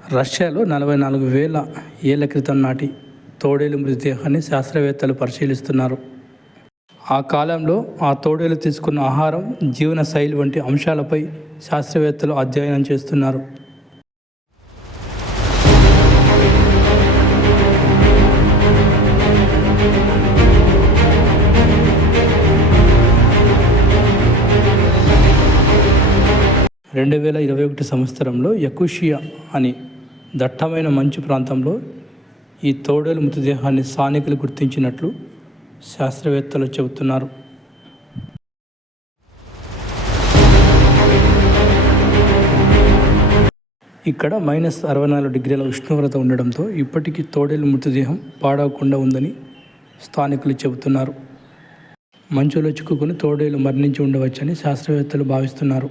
రష్యాలో 44,000 ఏళ్ల క్రితం నాటి తోడేలు మృతదేహాన్ని శాస్త్రవేత్తలు పరిశీలిస్తున్నారు. ఆ కాలంలో ఆ తోడేలు తీసుకున్న ఆహారం, జీవన శైలి వంటి అంశాలపై శాస్త్రవేత్తలు అధ్యయనం చేస్తున్నారు. సంవత్సరంలో యకుషియా అని దట్టమైన మంచు ప్రాంతంలో ఈ తోడేలు మృతదేహాన్ని స్థానికులు గుర్తించినట్లు శాస్త్రవేత్తలు చెబుతున్నారు. ఇక్కడ -64 ఉష్ణోగ్రత ఉండడంతో ఇప్పటికీ తోడేలు మృతదేహం పాడవకుండా ఉందని స్థానికులు చెబుతున్నారు. మంచులో చిక్కుకుని తోడేలు మరణించి ఉండవచ్చని శాస్త్రవేత్తలు భావిస్తున్నారు.